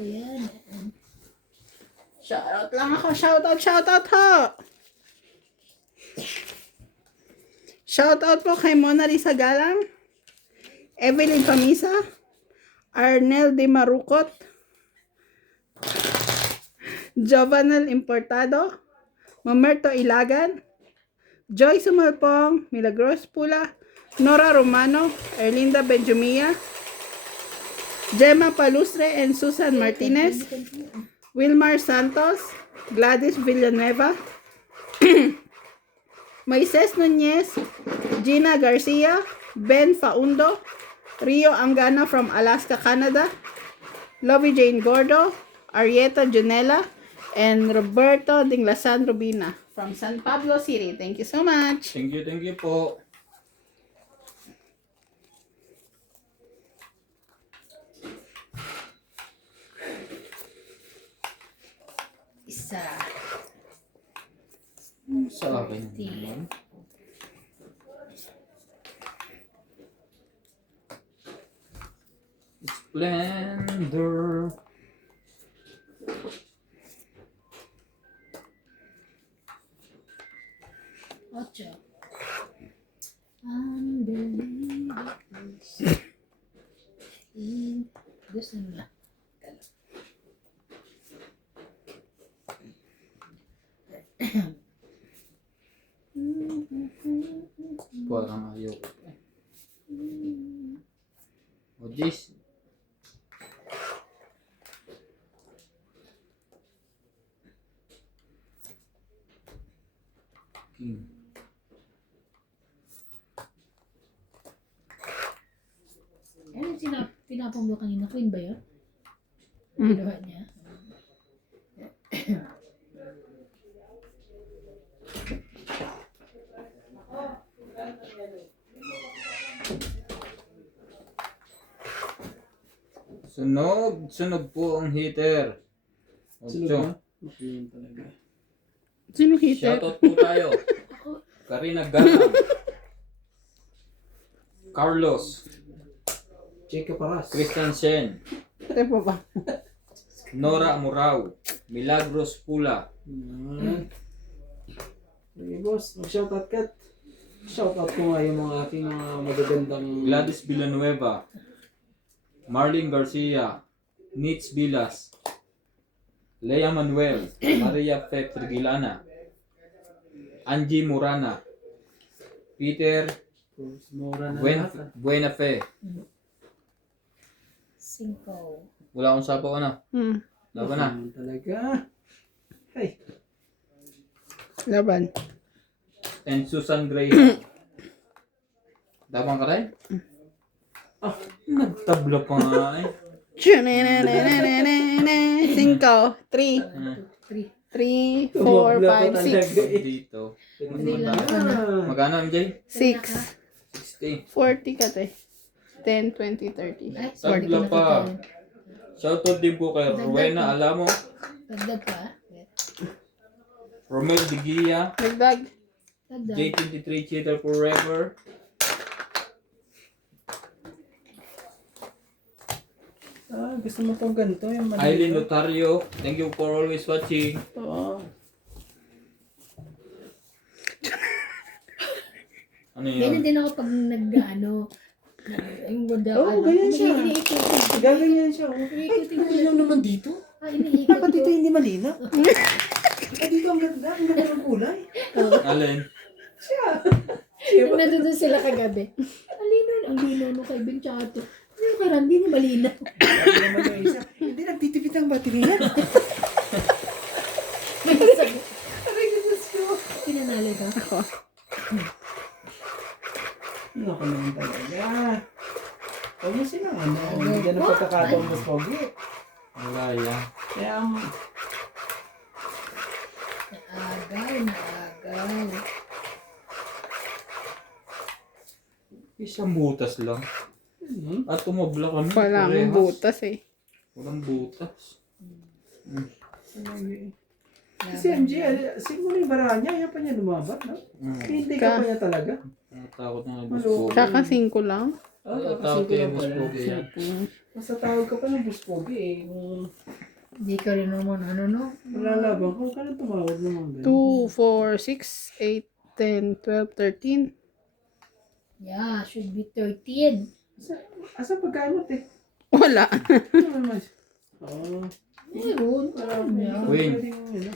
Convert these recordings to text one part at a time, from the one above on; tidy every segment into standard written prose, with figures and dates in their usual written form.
Ayan. Shoutout lang ako. Shoutout ho. Shoutout po kay Mona Lisa Galang, Evelyn Pamisa, Arnel de Marucot, Jovanel Importado, Mamerto Ilagan, Joy Sumalpong, Milagros Pula, Nora Romano, Erlinda Benjumia, Gemma Palustre and Susan Martinez, Wilmar Santos, Gladys Villanueva, Moises Nunez, Gina Garcia, Ben Faundo, Rio Angana from Alaska, Canada, Lovey Jane Gordo, Arieta Junela, and Roberto Dinglasan Rubina from San Pablo City. Thank you so much. Thank you po. Isa. Sa akin naman. Splendor. Ocho. Unbelievable. Gusto nila. Parang ayoko. O this. King. Ano yung tinapong mo kanina? Queen ba yun? Ginawa niya? Sunog po ang heater. Ocho. Sino hitter? Shoutout po tayo. Karina Galang. Carlos. Jacob Paras. Christian Sen. Ano po ba? Nora Murao. Milagros Pula. Sige boss, mag-shoutout ka. Shoutout ko nga yung mga aking mga magagandang... Gladys Villanueva. Marlene Garcia. Nitz Vilas. Lea Manuel. Maria Fe Trigilana. Angie Murana. Peter Mura na lahat. Buena Fe. Cinco. Wala akong sapaw na. Laban na. Talaga. Hey. Laban. And Susan Graham. Laban ka rin? Nagtabla pa nga eh. 5, 3, Three. 3, 4, 5, 6, Dito. Ah. Magkano MJ? 6, 60. 40 ka te. 10, 20, 30. Ay, Tabla pa. Shoutout din po kay Rowena Alamo. Dagdag pa. Romel Digia. Dagdag. Dagdag. J23 Cheater Forever. Gusto mo tong ganito yung mali. Aileen Notario. Thank you for always watching. Oo. Ano Ganyan yun? din ako pag nag-ano. Yung ganda. Oo, ganyan siya. Iniikutin. Gaganyan siya. Iniikutin ko Ay, lang naman dito. Iniikot Dapat dito ko. hindi malinaw. Dito ang ganda. Ang ganda ng kulay. Alin? Siya. Nung nandun sila kagabi. Ang lino no kay Ben Chato. Yung kay Randy ni malinaw. Ano naman yung isa? Hindi nagtitipid ang baterya. May sabi. Aray ko Diyos ko. Pinanalo ka. Ako. Ako naman talaga. Huwag mo silang ano. Hindi na pagkakataon mas pogi. Wala yan. Kaya Naagaw. Isang butas lang. At tumabla kami. Walang parehas. butas eh. Walang butas. si MJ, siguro yung barahan niya, ayaw pa niya lumabat, no? Hindi ka pa niya talaga. Natakot na Malo. gusto. Tsaka 5 lang. Tawag kayo Boss Pogi yan. Basta tawag ka pa ng Boss Pogi eh. Kung Hindi ka rin naman, ano, no? malalaban ko, kailan tumawag naman. 2, 4, 6, 8, 10, 12, 13. Yeah, should be 13. Asa pagkain mo, te? Wala. Ano naman? Oo. Meron. Win. Pwedeng, ano.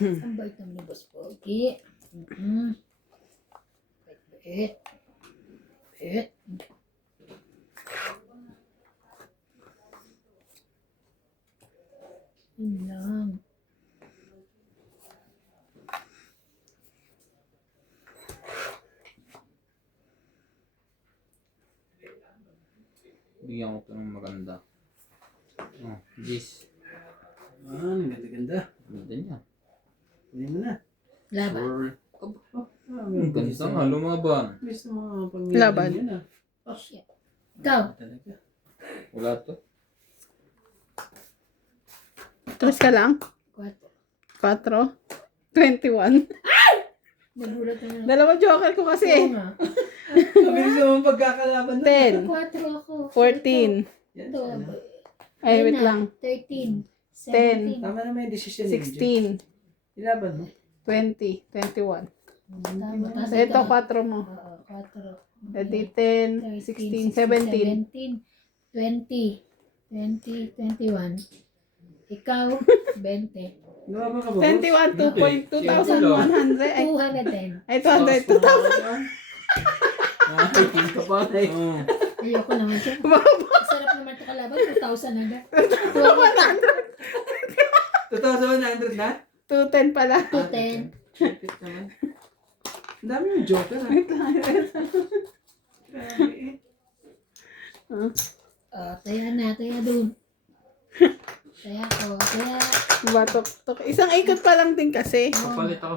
Ang bait naman ni Boss Pogi. Bait. Bait. Yun lang. Bigyan ko ito ng maganda. Oh, this. Ang ganda-ganda. Ganda niya. Hindi mo na. Laban. Sure. Ang Ang ganda nga, lumaban. Gusto mo pag Laban. yan ah. Oh, shit. Ikaw. Talaga. Wala to. 3 ka lang? 4. 4. 21. Nagulat na lang. Dalawa joker ko Oo kasi. nga. Mabilis naman pagkakalaban na. 10. 4 ako. 14. Yan. Ito. Ano? Ay, wait lang. 13. 10. 17. Tama naman yung decision ni MJ. 16. Ilaban mo. 20. 21. Tama. Tapos So, ito 4 mo. Oo, 4. Edi 10, 16, 17. 20. 21. Ikaw, 20. Lumaban ka ba? 21, 2,100. Ay, 210. ay 200. 2,000. Ay, tinta pa na eh. Oh. Ayoko naman siya. Sarap naman ito kalaban. 2,000 agad. 2,100 na? 210 pala. 210. Tipid naman. Ang dami yung joker ah. Grabe eh. Taya na. Taya dun. Taya ko. Taya. Batok-tok. Isang ikot pa lang din kasi. Papalit ako.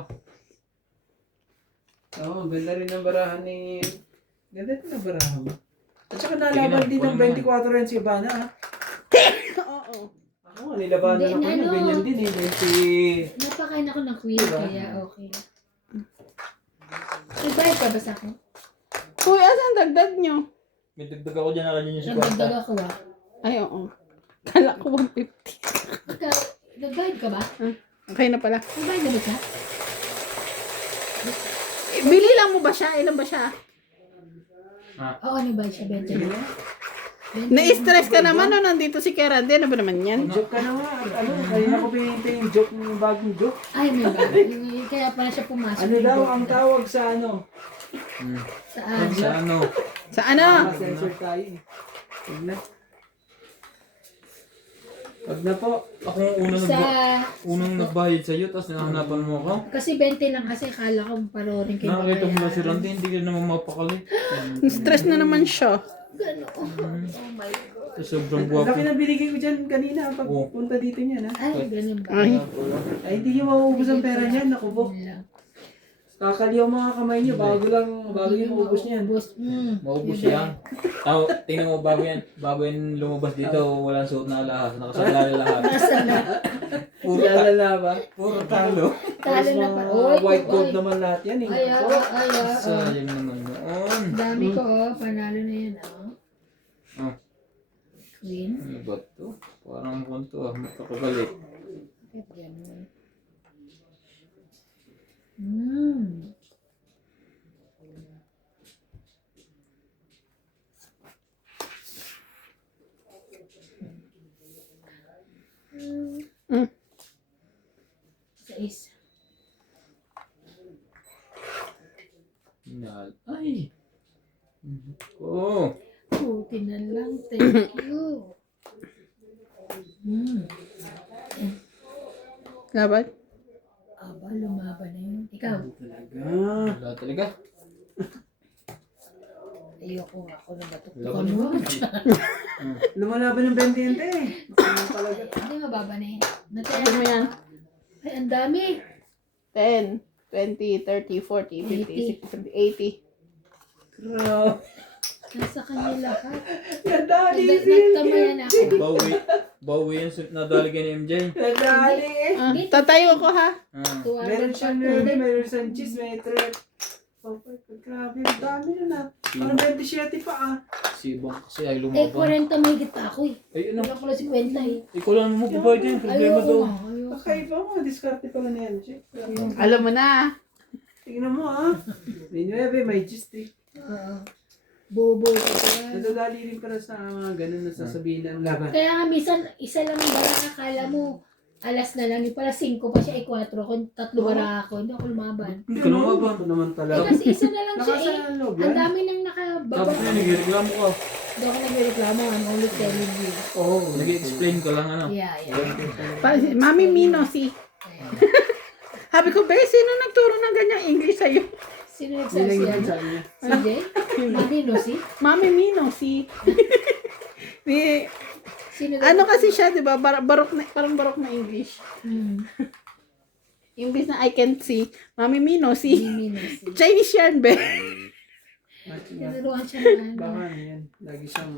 Oo, ganda rin ang barahan ni... Ganda rin ang barahan mo. At saka Sige nalaban na, din ng kunin mo 24 rin si Ivana ah. Oo. Ako, nilabanan Hindi, ako ano? ganyan din eh. 20... Napakain ako ng queen. Diba? Kaya okay. Nagbayad ka ba sa akin? Uy, asan dagdag nyo? May dagdag ako dyan na kanina si Nagdagdag Kwanta. ako ah. Ay, oo. Kala ko 150. Nagbayad ka ba? Okay na pala. Nagbayad na ba siya? Bili lang mo ba siya? Ilan ba siya? Oo, ano ba siya? 20 na. Na-stress ka naman no, nandito si Kerandi. Ano ba naman yan? Joke ka na nga. Ano, kanina ko pinintay yung joke ng bagong joke. Ay, may ba? Kaya pala siya pumasok. Ano daw ang tawag sa ano? Saan? Sa ano? Sa ano? Sensor tayo eh. Huwag na. Huwag na po. Ako ang unang nagbayad sa'yo, tapos nahanapan mo ako. Kasi 20 lang kasi kala ko parorin kayo. Nakakita mo na si Randy, hindi ka naman mapakali. Stress na naman siya. Gano'n. Oh my God. Sobrang Ang guwapo. laki na binigay ko dyan kanina pag Oo. punta dito niya na. Ay, ganun ba? Ay. Ay, hindi niyo mauubos ang pera niyan. Naku po. Yun lang. Kakaliw ang mga kamay niyo bago yung maubos niyan. Ubus. Maubos yan. Tingnan mo, bago yan lumabas dito, walang suot na alahas. Nakasaglala lahat. Puro Lalala ba? Puro talo. Talo na pa. Mga white gold naman lahat yan eh. Ay, Sayang naman noon. Dami ko, panalo na yan, Oh, Queen. ano ba to? Parang kunto makakagalit. Bakit ganun? Mm. 6. Ay! Oh! Puti na lang. Thank you. Laban? Aba, lumaban na yun. Ikaw. Talaga. Wala talaga. Ayoko nga ako na batok-tukan Laban mo. Lumalaban ng 20 yan te. Ano talaga? Hindi mababa na yun. Sabi mo yan. Ay, ang dami. 10, 20, 30, 40, 50, 60, 70, 80. Grabe. Nasa kanya lahat. Nadali Nagkamayan ako. Bawi yan nadali kay ni MJ. Nadali eh. Tatayo ko ha. Ah. Meron siyang nerve, meron siyang cheese, may trip. Okay, grabe, ang dami na. Parang 27 pa ah. Si Ibang kasi ay Eh, lumabas. 40 may git ako eh. Ay, ano? Wala ko lang 50 eh. Ikaw lang mo babayad yan. Problema Ayoko daw. nga, ayoko. Kakaiba mo, diskarte pala na yan, Chick. Alam mo na. Tingnan mo ah. May 9, may G-stick. Bobo ko yan. Nadadali rin para sa mga ganun na sasabihin ng laban. Kaya nga minsan, isa lang ang bara, akala mo, alas na lang, yung pala 5 pa siya, 4 ko, 3 bara ako, hindi ako lumaban. Hindi ka lumaban. Ito naman Eh talaga. kasi isa na lang siya eh. Nakasalan loob Ang yan. dami nang nakababa. Tapos na nagreklamo ka. Hindi ako nagreklamo, I'm only telling you. Oo. Nag-explain ka lang ano. Yeah. Mami Mino, si. Sabi ko, Be, sino nagturo ng ganyang English sa'yo? Sino Yun lang nagsabi yung yan? sabi niya. Si Jay? Hindi, no, si? Mami Mino, si. Di, Sino ano kasi siya, di ba? Barok na, parang barok na English. Imbis na I can't see. Mami Mino, si. Hindi, no, si. Chinese yan, Be. Tinuruan siya ng ano, Baka ano yan. Lagi siyang...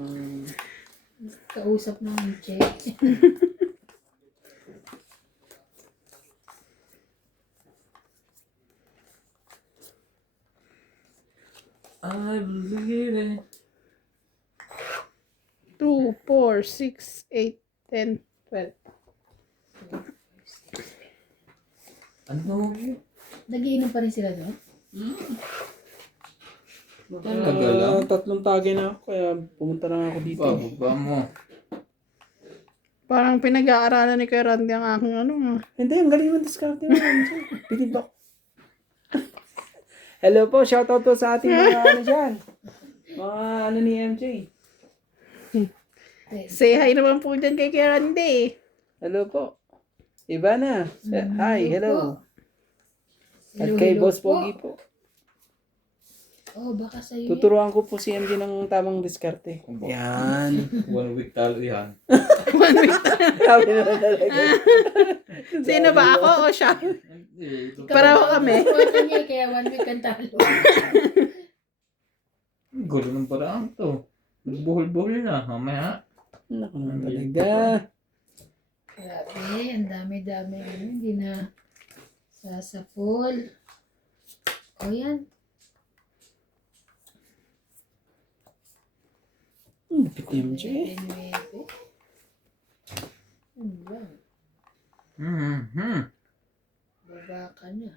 kausap ng Che. I believe it. 2, 4, 6, 8, 10, 12. Ano? Nagiinom pa rin sila doon? Tagal lang. Tatlong tagay na ako, kaya pumunta lang ako dito. Bababa mo. Parang pinag-aaralan ni Kuya Randy ang aking ano. Hindi, ang galing mo diskarte mo. Bilib ako. Hello po, shoutout po sa ating mga ano dyan. Mga ano ni MJ. Say hi naman po dyan kay Kuya Randy. Hello po. Ivana. Hi, hello. At Hello, kay hello Boss po. Pogi po. Oh, baka sa'yo yan. Tuturuan ko po si MJ ng tamang diskarte. Yan. 1 week talo yan. Sabi na talaga. Sino ba, ako o siya? Hindi. Ikaw Pareho ba, kami. supportan niya, kaya 1 week ang talo. Gulo ng paraan to. Nagbuhol-buhol na. Mamaya. Naku naman talaga. Grabe, ang dami-dami. Hindi na sasapol. O yan. MJ. 9. Ano ba? Baba ka na.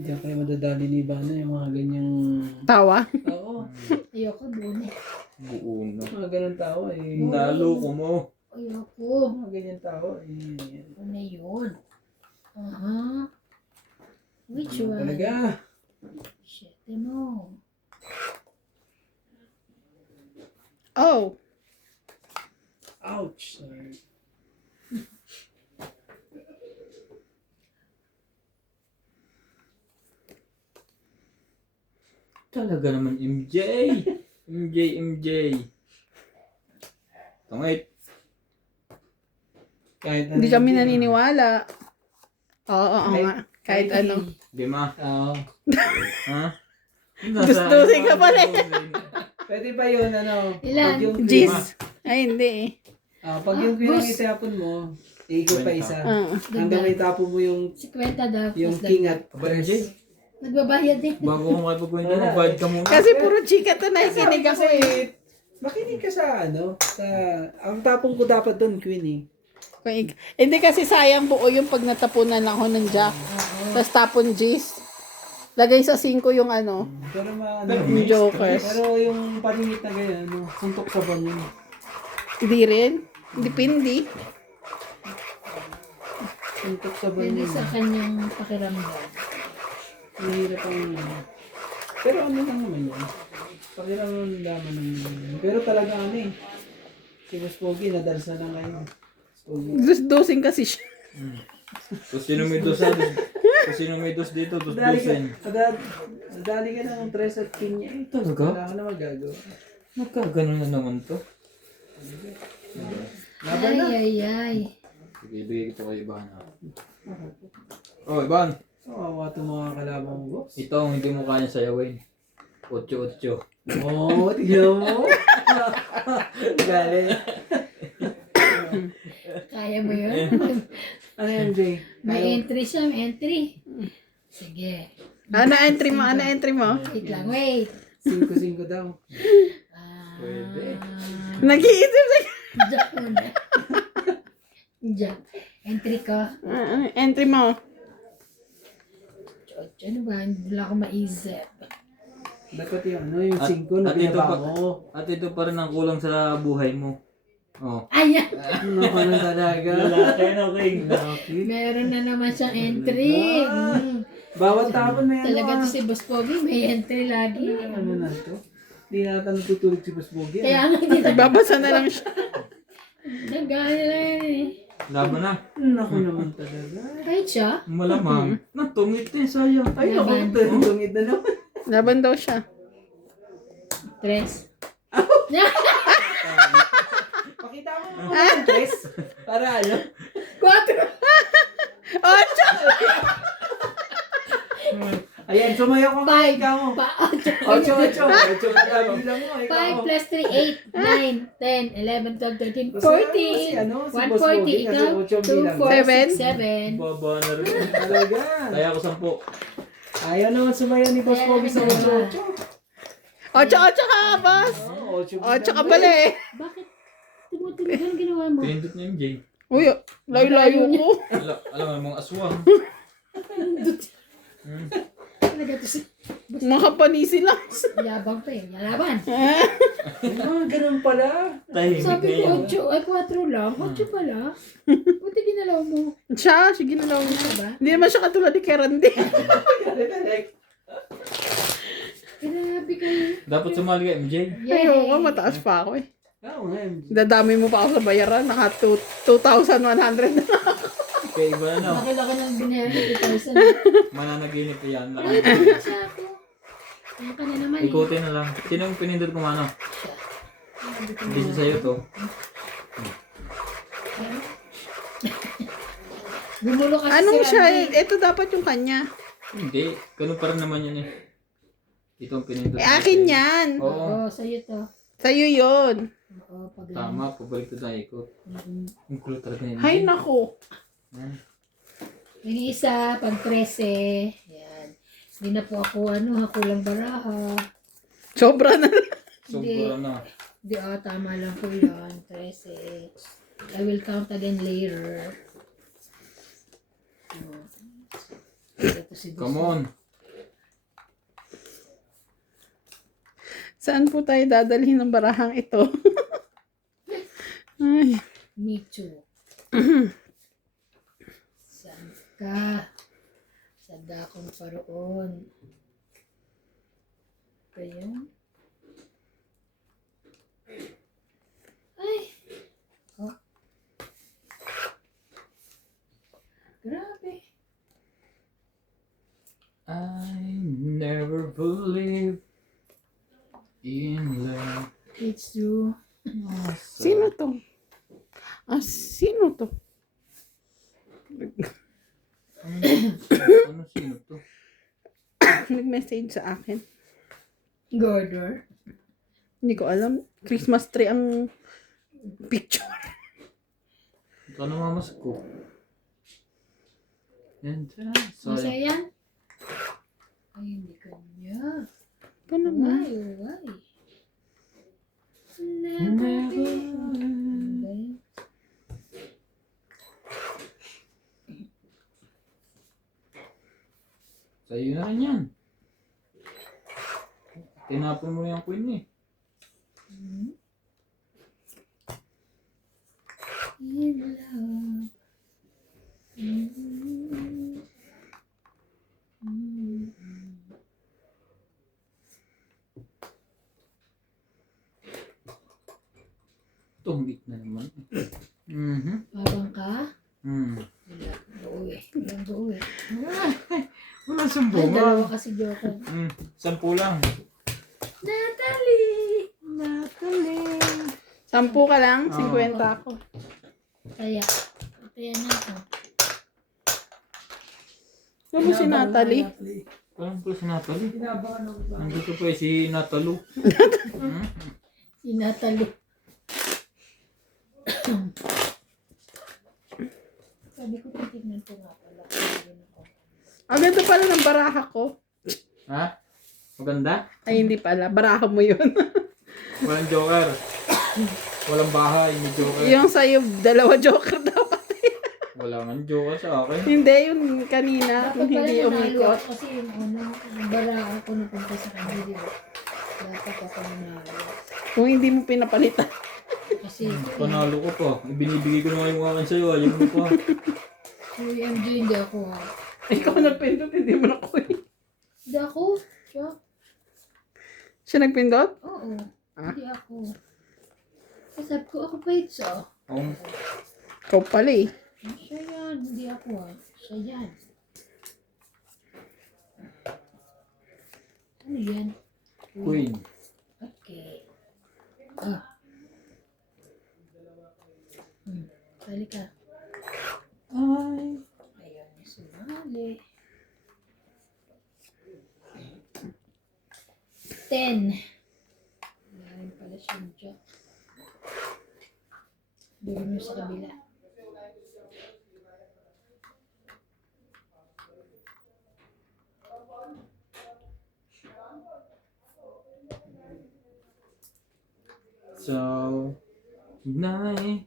Diyan kayo madadali ni Ivana yung mga ganyang... Tawa. Oo. Ayoko doon eh. Buo na. Mga ganyan tao eh. Nalo ko mo. Ayoko. Mga ganyan tao eh. Ano yun? Aha. Which one? Talaga. Shit, mo. Oh. Ouch. Sorry. Talaga naman MJ. MJ. Tungit. Kahit Hindi kami naniniwala. Oo nga. Kahit ano. Bima. Oo. Ha? Gustusin ka pala. Pwede ba yun ano? Ilan? Pag yung Jis. Ay, hindi eh. pag yung pinangitapon mo, ikot pa isa. Hanggang may tapon mo yung 50 daw. yung plus king dagdag. at press. Nagbabayad din. Bago ko makipagkwento mo, bayad ka muna. Kasi puro chika to nakikinig ako eh. Makinig ka sa ano, sa ang tapong ko dapat doon, Queen eh. Hindi kasi sayang buo yung pag natapunan lang ako ng jack. Tapos tapon G's. Lagay sa 5 yung ano. Pero Yung jokers. Pero yung patingit na ganyan, ano, suntok sa ban yun. Hindi rin. Depende. Suntok sa ban Hindi yun. sa kanyang pakiramdam. Mahirap ang pero ano lang naman yun. Pakiramdam naman naman. Pero talaga ano eh. Si Boss Pogi, nadarsa na ngayon. Dosing kasi siya. Kung sino may dos ha, kung sino may dos dito, dos dosen. Nadali ka ng tres at king niya. Talaga? Wala ka na magagawa. Magkaganon na naman to. Laban na. Ay. Sige, ibigay ko kay Ivan. Oh, Ivan. Kawawa itong mga kalaban mo, boss. Ito ang hindi mo kaya sayawin. 8-8. Oo, tignan mo. Galing. Kaya mo yun? Ano yan, Jay? May entry siya, may entry. Sige. Ano entry mo? Ano entry mo? Wait lang, wait. 5-5 daw. Pwede. Nag-iisip na. Jack muna. Jack. Entry ko. Entry mo. Ano ba? Hindi lang ako maisip. Dapat yung ano, yung 5 na at ito binaba pa- ko. At ito pa rin ang kulang sa buhay mo. Oh. Ayan! Ano ka na talaga? Lalaki na, King. Laki. Meron na naman siyang entry. Bawat tapon may ano Talaga ah. to si Boss Pogi, may entry lagi. Ano na to? Hindi na ata natutulog si Boss Bogi. Kaya nga hindi na Babasa na lang siya. nagana lang yan eh. Laban na. Naku naman talaga. Kahit siya, Malamang. Natungit eh, sayang. Ay, naku, Laban. tungit na naman. Laban daw siya. tres. Pakita mo mga dress. Para ano? Quatro. Ocho! Ayan, sumayaw ko nga Five. ikaw mo. Ocho. 8. 8 pa bilang mo. Ikaw 5 mo. plus 3, 8, 9, 10, 11, 12, 13, Basta si 14. ano, si Boss 140, Bogi kasi ikaw, 8 2, bilang. 4, 6, 7. Baba na rin. Talaga. Kaya ako 10. Ayaw naman sumayaw ni Boss Bogi sa 8. Ocho ka, boss. 8 Ocho ka pala eh. Bakit? Tumutuloy, anong ginawa mo? Pinindot niya yung Jay. Uy, layo-layo ko. Alam mo, mga aswang. Talaga to si Mga panisi lang. Yabang pa eh. Yalaban. Ganun pala. Tahimik Sabi na yun. ko 8, ay 4 lang. 8 pala. Buti ginalaw mo. Siya, sige na lang. Diba? Hindi naman siya katulad ni Kerandi. Grabe kayo. Dapat sumali ka, MJ. Ay, oo, mataas pa ako eh. Oo nga. Dadami mo pa ako sa bayaran. Naka 2,100 na. Kaya iba na no. Laki-laki ng binayan ko 2,000. Mananaginip yan. Ay, hindi siya ako. Ano ka na naman eh. Ikutin na lang. Sino yung pinindot ko mano? Hindi siya sa'yo to. Gumulo kasi Anong si siya? Randy. Ito dapat yung kanya. Hindi. Ganun pa rin naman yun eh. Ito ang pinindot. Eh, akin yan. Oo. Oo, sa'yo to. Sa'yo yun. Oo, pag Tama. Pabalik ko tayo ikot. Ang kulo talaga yun. Hay nako. Yung isa, pag 13. Yan. Hindi na po ako, kulang baraha. Sobra na. Sobra na. Hindi, tama lang po yan. 13. I will count again later. Ito si Come on. Saan po tayo dadalhin ng barahang ito? Ay. Me too. Saan ka? Sa dakong paroon. Kaya? Ay! Oh. Grabe. I never believe in love. It's true. Sino to? Sino to? Ano sino to? Nag-message sa akin. Gordor. Hindi ko alam. Christmas tree ang picture. Ito na mamas ko. Yan dyan. Masa Sorry. yan? Ay, hindi kanya. Ito naman. Why? Never. Okay. Sa'yo na rin yan. Tinapon mo yung queen eh. In love. Tunggit na naman. Mhm. Habang ka? Hmm. Wala. Buo eh. Walang buo eh. Wala Ay, sumbungan. dalawa kasi joke. 10 lang. Natalie! 10 ka lang, 50 ako. Kaya. Kaya na ako. Ano mo si Natalie? Parang pala si Natalie. Kinabahan ako ba? Nandito pa eh si Natalu. Si Natalie. Sabi ko, titignan ko nga pala. Ang ganda pala ng baraha ko. Ha? Maganda? Ay, hindi pala. Baraha mo yun. Walang joker. Walang bahay, may joker. Yung sa'yo, 2 joker dapat. Wala nga joker sa akin. Hindi, yung kanina. Dapat Yung pala hindi nanalo umikot. ako kasi yung bara ako napunta sa kanila. Di ba? Dapat ako nanalo. Kung hindi mo pinapalitan. Kasi Panalo ko pa. Ibinibigay ko na nga yung akin sa'yo. Ayaw mo pa. si MJ hindi ako ha. Ikaw nagpindot, hindi mo nakuha. Hindi ako. Siya? Siya nagpindot? Oo. Ah? Hindi ako. Sabi ko ako pa itso. Oh, Ikaw pala eh. Siya yan. Hindi ako ha. Siya yan. Ano yan? queen. Okay. Ah. Sali ka. Ay. Ayaw niya sumali. 10. Meron pala siyang joke. Doon mo sa kabila. So, night.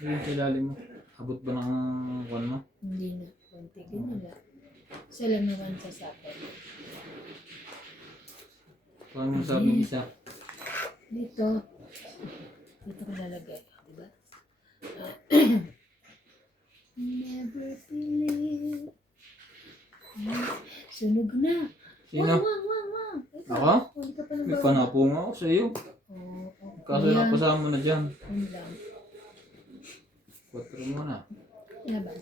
Yung ilalim mo. Abot ba ng one mo? Hindi na. Konti ganun lang. Isa lang naman sa sapin. Paano mo sabi isa? Dito. Dito ko lalagay. Diba? Never believe. Sunog na. Sino? Wang. Ako? Hindi ka pa May nababa. panapong ako sa iyo. Oo. Kaso Ayan. napasama na dyan. Yun lang. 4 mo na. Laban.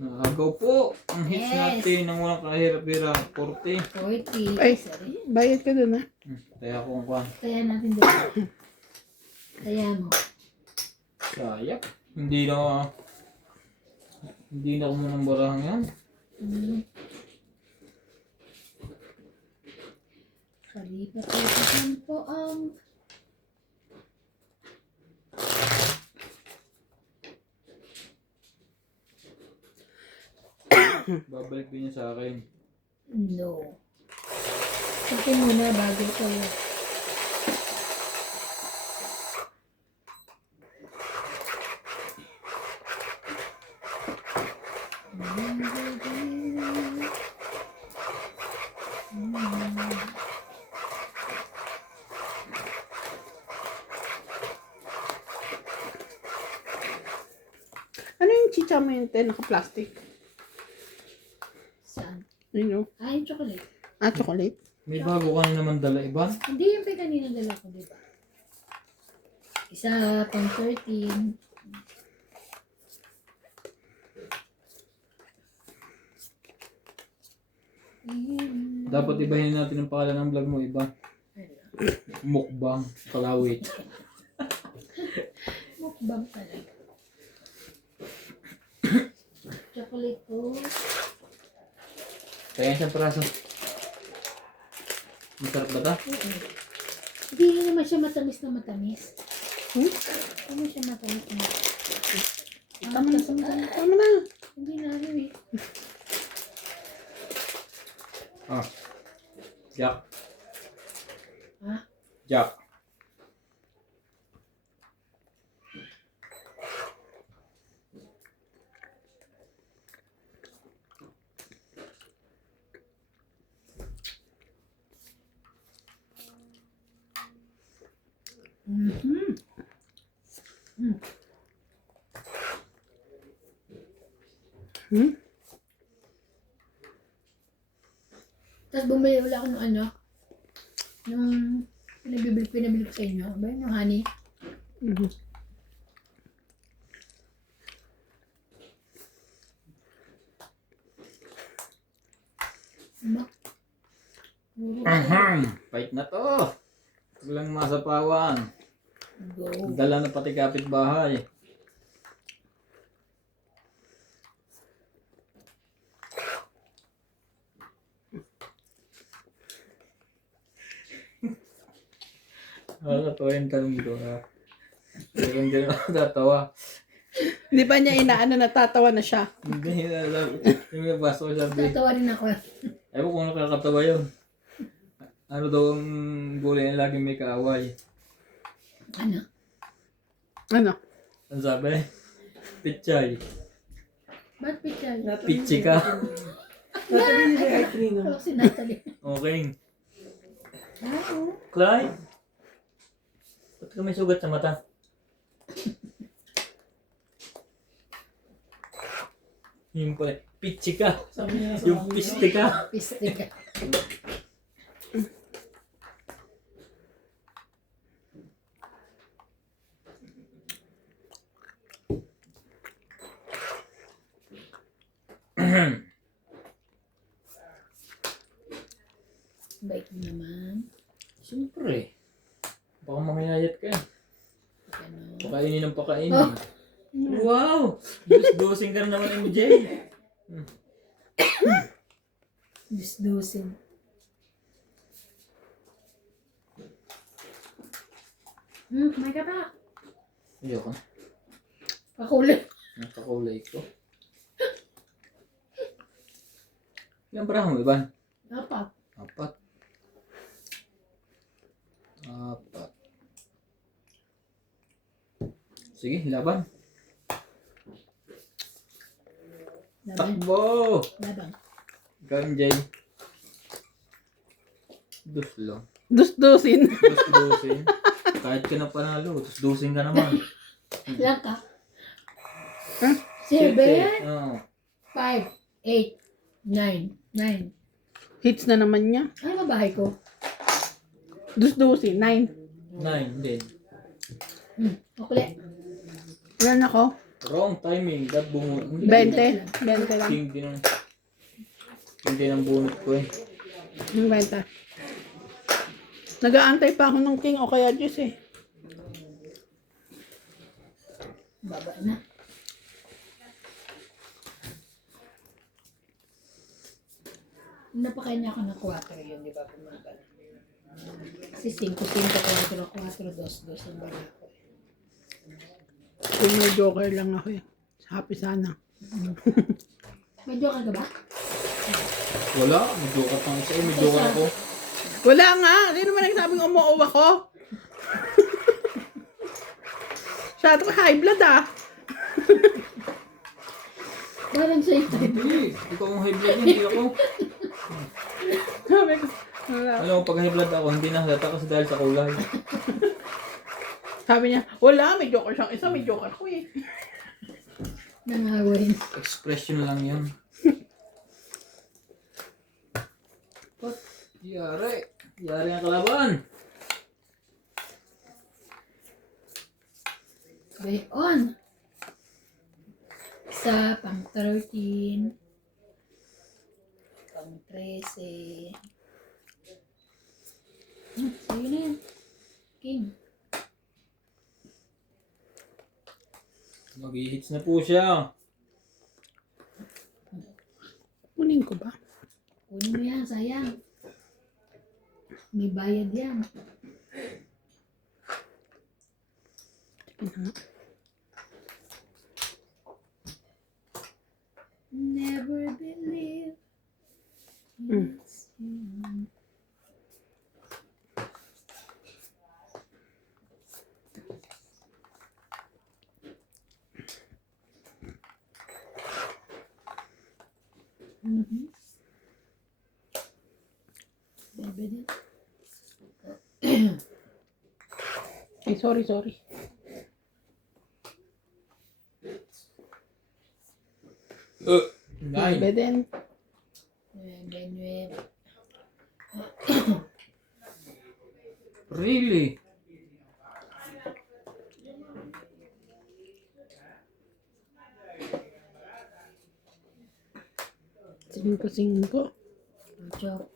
Naagaw po. Ang hits Yes. natin ng walang kahirap-hirap. 40. 40. Ay. Isa rin. Bayad ka dun ah. Kaya kung kwan. Kaya natin dito. Kaya mo. Sayak. Hindi na ako munang barang yan. Kalipat-lipat po ang Babalik din niya sa akin. no. Sabi muna bago kayo. Ano yung chicha mo yun? Naka-plastic. Saan? You know? Ay, chocolate. Ah, chocolate. May bago ka na naman dala iba. Hindi yung pa kanina dala ko, di ba? Isa pang 13. Dapat ibahin natin ang pangalan ng vlog mo iba. Mukbang. Kalawit. Mukbang talaga. Chocolate ko. Kaya siyang praso. Masarap ba ito? Oo. Hindi naman siya matamis na matamis. Ano siya matamis na matamis? Tama na, tama na. Tama na. Hindi na ano eh. Ah. Jack. Ha? Jack. Mhm. Hmm? Tapos bumili ulit ako ng ano, yung pinabili ko sa inyo. Ba yun yung honey? Mhm. Diba? Puro Fight na to. Walang masapawan. go. Dala na pati kapitbahay. Nakakatawa yung tanong dito na. Pero hindi na ako tatawa. Hindi pa niya inaano, natatawa na siya. Hindi na alam. Yung nabasa ko sabi. Tatawa rin ako. Ewan ko kung nakakatawa yun. Ano daw ang gulay na laging may kaaway? Ano? Ano? Ang sabi? Pichay. Ba't pichay? Pichi ka. Natabi niya si Artrino. Ako si Natalie. Okay. Oo. Clyde? Ba't ka may sugat sa mata? Yung pala, pichi ka. Sabi niya sa Yung piste ka. Piste ka. Bait mo naman. Siyempre. Baka mangyayat ka. Ano? Pakainin ng pakainin. Oh. Wow! Dosing ka na naman, MJ. Dusdusin. May ka pa. Ayoko. Pakulit. Nakakulay ko. Ilang parahan mo, Ivan? Apat. Apat. Apat. Sige, laban. Laban. Takbo! Laban. Ikaw, MJ. Dus lang. Dus-dusin. Dus-dusin. Kahit ka na panalo, dus-dusin ka naman. Ilan ka? Huh? 7, Oo. 5, 8, 9. 9. Hits na naman niya. Ay, mabahay ko. Dus-dusin. 9. 9 din. Pakulit. Ilan ako? Wrong timing. That bungot. 20. 20 lang. King din ang... King din ang bunot ko eh. Yung 20. Nag-aantay pa ako ng king o kaya Diyos eh. Baba na. Napakain niya ako ng 4 yun, di ba? Pumagal. Kasi 5, 5, 4, 4, 2, 2 ang bala ko. Kung may joker lang ako eh. Happy sana. May joker ka ba? Wala. May joker pang isa. May joker ako. Wala nga. Hindi naman nagsabing umuuwa ko. Shadow ka high blood ah. Parang sa'yo tayo. Hindi. Ikaw ang high blood niya. Hindi ako. Sabi ko, wala. Alam mo, pag high blood ako, hindi na halata kasi dahil sa kulay. Sabi niya, wala. May joker siyang isa. May joker ko eh. Nangawin. Expression lang yun. What? Yari. Yari ang kalaban. Bay on. Isa, pang 13. Pang 13. Sa'yo na yan. King. Mag-hits na po siya. Kunin ko ba? Kunin mo yan, sayang. May bayad yan. Never believe it's you. Bebe din. Ay, sorry. Nine. Bebe din. Bebe. Really? Singko. Ocho.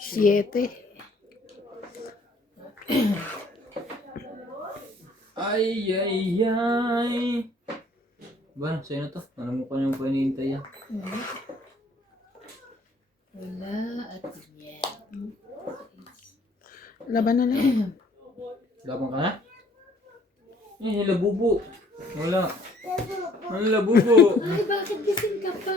Siete. Ay. Ba, sa'yo na to. Alam mo pa yung panihintay yan. Wala at yan. Laban na lang. Labang ka na? Eh, labubo. Wala. Ano labubo? Ay, bakit gising ka pa?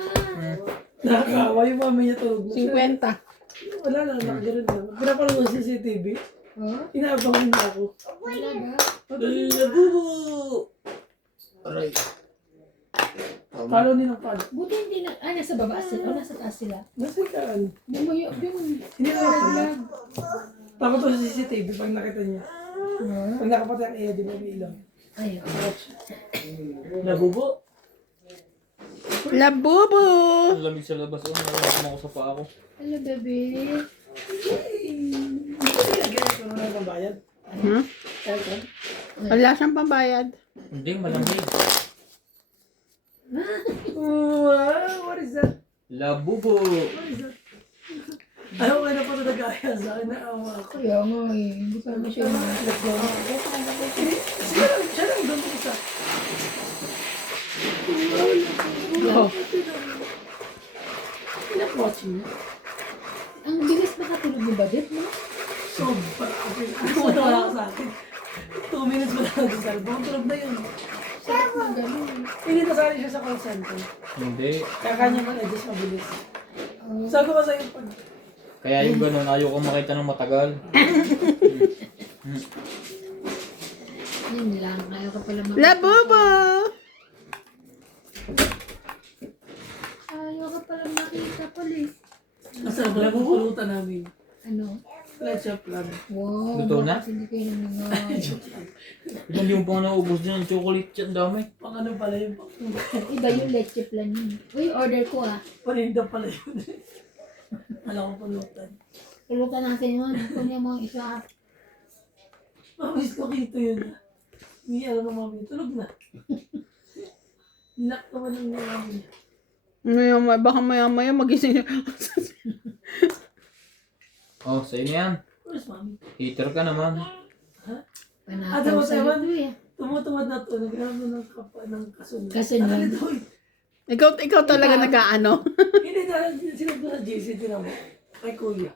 Nakakawa yung mami niya tulog na siya. 50. Wala lang, nakaganon lang. Pinapanood ko sa CCTV. Oh, Inaabang niya ako. wala ba? Labubo! Aray. Follow nilang follow. Buti hindi na, nasa baba sila, o nasa taas sila. Nasa kaan? Bumuyo, yung, Hindi na pala. Takot ko sa CCTV pag nakita niya. Pag nakapatay ang iya, di ba may ilaw? ayun. Labubo? Labubo! Ang lamig sa labas. Oh, nararamdaman ako sa paa ko. Hello, baby. Ganyan ko na ng bayad. Hmm? Aircon. Wala siyang pambayad. Hindi, malamig. Wow, what is that? Labubo! What is that? Ayaw ka na pa ito nag-aya sa akin na awa ako. Kaya nga eh, hindi pa naman siya Siya lang doon isa. Oh. Pinapwatching niya. Ang bilis makatulog ni Badet, no? Sobra. Wala ka sa akin. 2 minutes mo lang sa cellphone. Tulog na yun. Sarap na gano'n. Hindi nasali siya sa call center. Hindi. Kaya kanya mag-adjust mabilis. Oh, Sabi ko sa'yo pag... Kaya yung ganun, ayaw ko makita ng matagal. yun lang. Ayaw ka pala Labubo! Ayaw ka pala makita pala eh. Masarap lang ang pulutan namin. Ano? Ketchup lang. Wow, Luto na? bakit hindi kayo nangyayari? Hindi mo pa naubos din ang chocolate yan, dami. Pang ano pala yun. Iba yung leche plan yun. Uy, order ko ah. Paninda pala yun. Alam ko pulutan. Pulutan natin yun. Kunin mo isa. Mamiss ko kito yun. Hindi alam ng mami. Tulog na. Nilak naman ng mami. Maya, baka maya magising siya. Oh, sa'yo na yan. Where's mami? Hater ka naman. Panataw Ate, sa Taiwan. ito eh. Tumutumad na to. Nagkaroon ng kasunod. Kasunod. Ano daw eh. Ikaw talaga nag-aano. Hindi na. Sinag ko sa JC. Tinan mo. Kay kuya.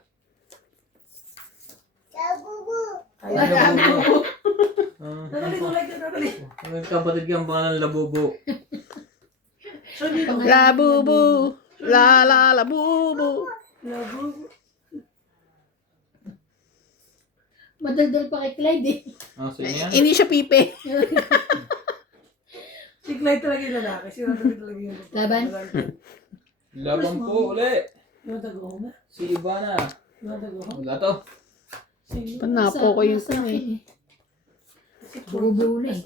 Ay, Labubo. Natalie, don't like that, Natalie. Kapatid ka ang pangalan Labubo. Show me. Labubo! Labubo! Labo. Madaldal pa kay Clyde eh. Ah, sa'yo na yan. Hindi siya pipe. Si Clyde talaga yung lalaki. Si Natalie talaga yung lalaki. Laban? Laban po uli. You want to go home na? Si Ivana. You want to go home? Wala to. Sige. Panapo ko yung Nasa thing eh. akin eh. Bubuo na eh.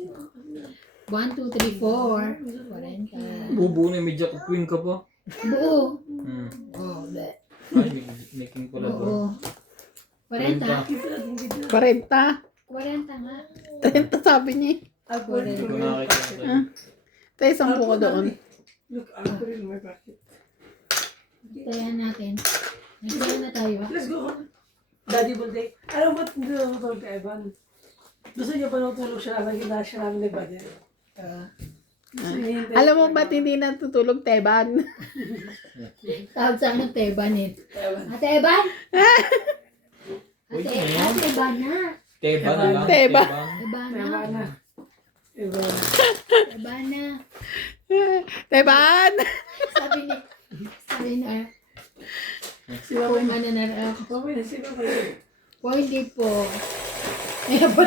1, 2, 3, 4. 40. Bubuo na, may Jack Queen ka pa. Buo. Hmm. Oh, be. Ay, making pala to. Oo. 40. 40. 40 nga. 30 sabi niya eh. I'll put it Hindi ko in my nakakita pocket. sa'yo. Tayo 10 ko doon. Look, I'll put it in my pocket. Tayan natin. Nagsayan na tayo. Let's go home. Daddy will take. Alam mo ba't hindi na matulog kay Evan? Gusto niya pa natulog siya lang. Ginawa siya namin ni Badet. Gusto niya hintay. Alam mo ba't hindi natutulog, Teban? Tawag sa akin ng Teban eh. Evan. Ate Eban! Uy, Ate ano yan? Eban na. Teba na lang. Teba. Eban na. Evan na. Evan. Eban na. Teban! Sabi na. Si Mama Kung mananarap. Mama na, si Mama. Po, hindi po. Kaya po.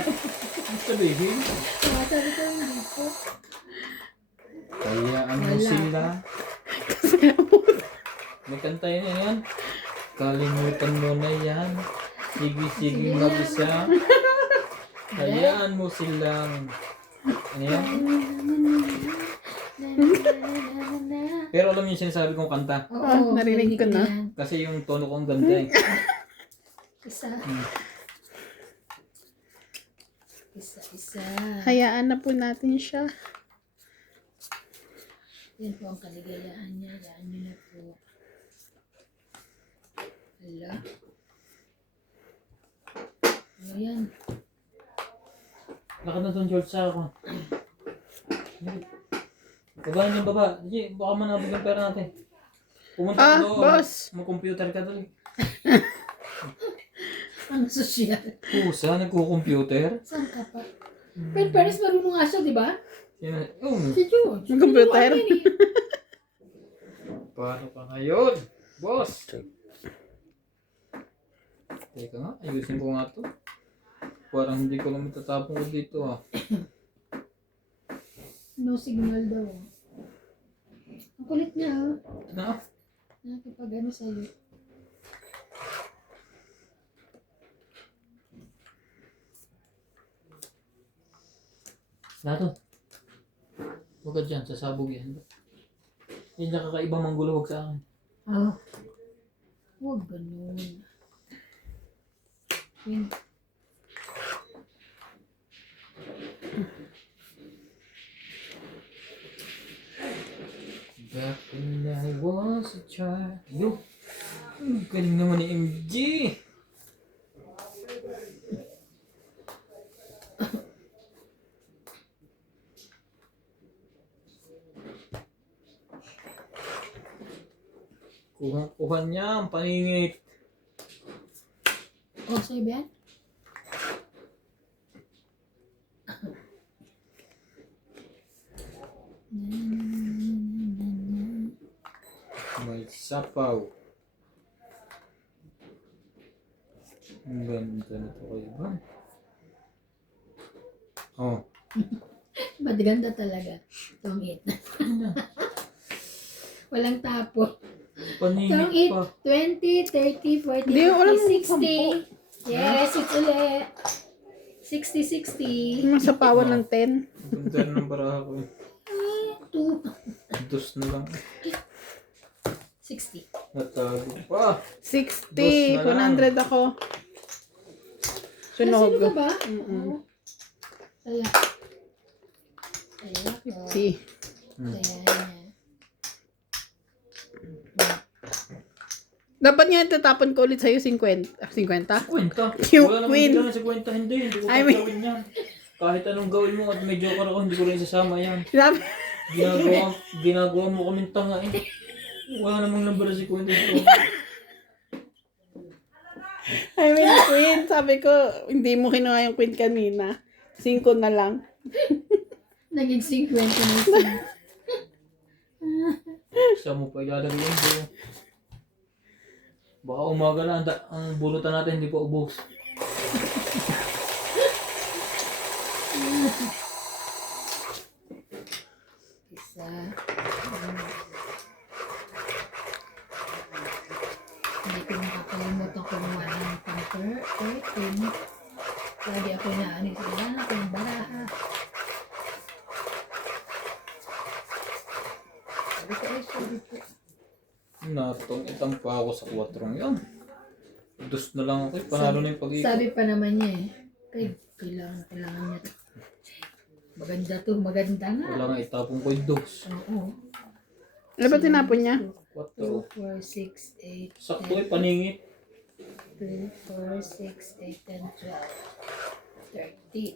Sabihin. Sabi ko hindi po. Kaya ano Wala. sila? May kanta yun yan. Kalimutan mo na yan. Sige mag-isa. Hayaan mo silang. Ano yan? Pero alam niyo yung sinasabi kong kanta. Oo, narinig ko na. yan. Kasi yung tono ko ang ganda eh. Isa. Isa. Hayaan na po natin siya. Yan po ang kaligayahan niya. Yan nyo na po. Hala. Ano yan? Lakad na doon, George, sa ako. Baba niyo, baba. Sige, baka manabog ang pera natin. Pumunta ka doon. boss. Mag-computer ka doon. Ang sosyal. Pusa, nagko-computer. Saan ka pa? Pero parents marunong nga siya, di ba? Yung, Si George. Ang computer. Tinuruan yan eh. paano ka ngayon? Boss! Teka nga, ayusin ko nga to. Parang hindi ko lang matatapon ko dito ah. No signal daw. Ang kulit niya ah. Na? Nakipag ano sa'yo. Nato. Huwag ka dyan, sasabog yan. Yung nakakaibang manggulawag sa akin. Ah. Huwag ganun. Yun. Back when I was a child. Yo! Ang galing naman ni MG! Kuha niya ang paningit. Oh, sa'yo ba yan? May sapaw. Ang ganda nito kayo ba? Oh. Ba't ganda talaga? Tong 8. Walang tapo. Paningit Tong 8, pa. 20, 30, 40, Di, wala 50, mong 60. Yes, it's ulit. 60, 60. Yung sa pawan ng 10. Ang ganda ng baraha ko. 2, Dos na lang. 60. Natago pa. 60. Dos na lang. 100 ako. Nasino Sunog. ka ba? Mm-mm. Wala. Wala. 50. Ayan. Dapat nga tatapon ko ulit sa'yo 50. 50? Kwenta. Yung Wala naman queen. kailangan sa kwenta. Hindi ko I mean- gawin yan. Kahit anong gawin mo at may joker ako, hindi ko rin sasama yan. Sinabi, Ginagawa mo kaming tanga eh. Wala namang number si kwenta ito. I mean, queen. Sabi ko, hindi mo kinuha yung queen kanina. 5 na lang. Naging 50 na isa. Saan mo pa ilalagay yun bro? Baka umaga na ang burutan natin hindi pa ubos. Isa. Hindi ko nakakalimutan kumuha ng pamper. Lagi ako inaanin. Wala na akong baraha. Sabi ko, ay, sorry po. Natong itampa ako sa 4 yun. Dos na lang ako eh. Panalo na yung pag-ikot. Sabi pa naman niya eh. Kailangan niya to. Maganda to, maganda nga. Wala nga itapon ko yung dos. Oo. Ano ba tinapon niya? 2, 4. 4, 6, 8, Sakto eh, paningit. 3, 4, 6, 8, 10, 12, 30.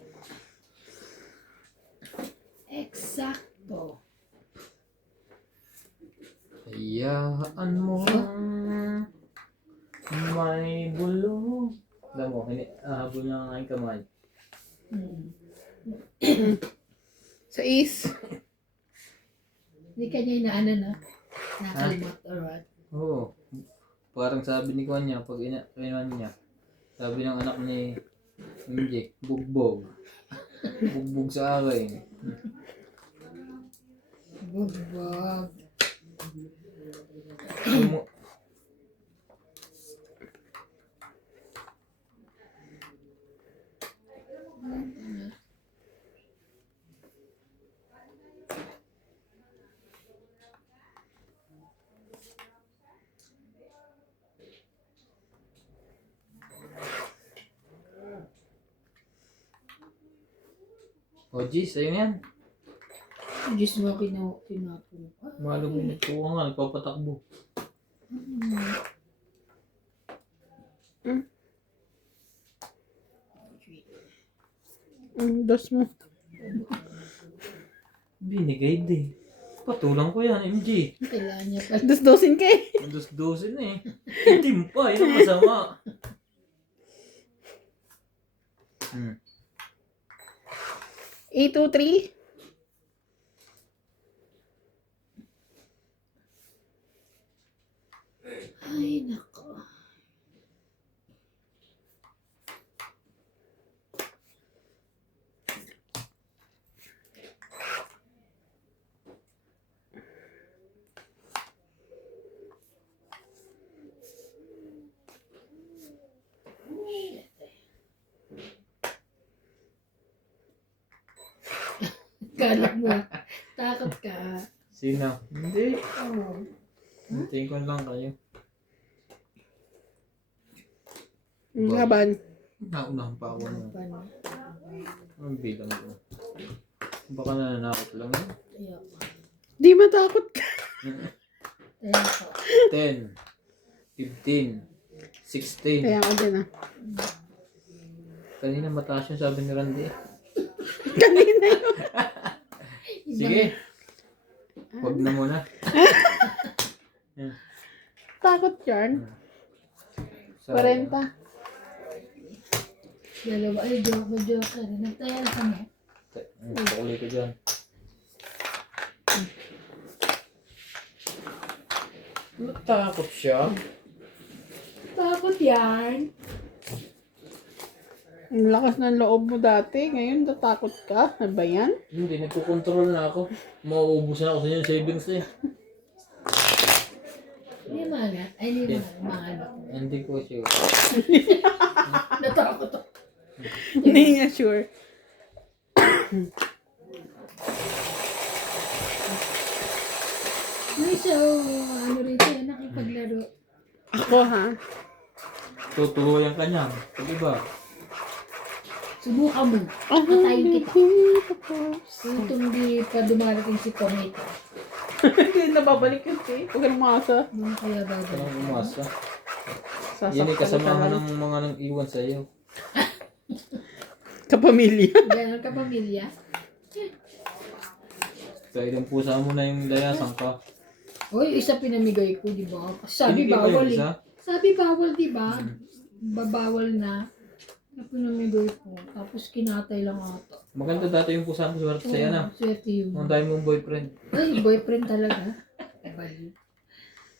Eksakto. Hayaan mo may bulong. Alam mo, habol na ang aking kamay. Sa is. Hindi kanya inaano na. Nakalimot or what? Oo. Parang sabi ni Kwan niya, pag inuan niya, sabi ng anak ni MJ, bugbog. Bugbog sa akin. Bugbog. Alam mo, o G, sa'yo na yan. Diyos mo kinapon pa. Malubog ko nga, nagpapatakbo. Dos mo. Binigay din. Patulang ko yan, MG. Kailangan niya pa. Dos-dosin ka eh. Dos-dosin na eh. Itim pa, yun ang masama. Hmm. 823. Ay, nako. Kala mo, takot ka. Sino? Hindi. Oo. Hintayin ko lang kayo. Ang laban. Naunahan pa ako ng Paano? ang bilang ko. Baka nananakot lang yun. Tayo ko. Di matakot ka. Tayo ko. 10, 15, 16. Kaya ako din ah. Kanina mataas yung sabi ni Randy. Kanina yun. Sige. Huwag na muna. Takot yarn. 40. Dalawa. Ay, joke. Nagtaya na kami. Pakuloy ko dyan. Natakot siya. Takot yan. Ang lakas ng loob mo dati. Ngayon natakot ka. Ano ba yan? Hindi, nagkukontrol na ako. Mauubos na ako sa yung savings eh. Hindi mga. Ay, hindi mga anak. Hindi ko sure. Natakot ako. Hindi niya sure. May siya, ano rito, nakipaglaro. Ako ha? Tutuluyan ka niya. Pag iba. Subukan mo. Patayin kita. Kung hindi pa dumarating si Cometa. Hindi na babalik yun eh. Huwag ka namasa. Mga kaya Ka bagay. nang umasa. Yan Sasaktan ay kasamahan ka. ng mga nang iwan sa iyo. Kapamilya. Ganon ka pamilya. Kaya ilang pusa mo na yung layasan ka. Uy, isa pinamigay ko, di ba? Sabi Hindi ba yung bawal eh. isa? Sabi bawal, di ba? Babawal na. Na pinamigay ko. Tapos kinatay lang ata. Maganda dati yung pusa mo. Swerte sa'yo na. Swerte yun. Ang dami mong boyfriend. Ay, boyfriend talaga. Bali.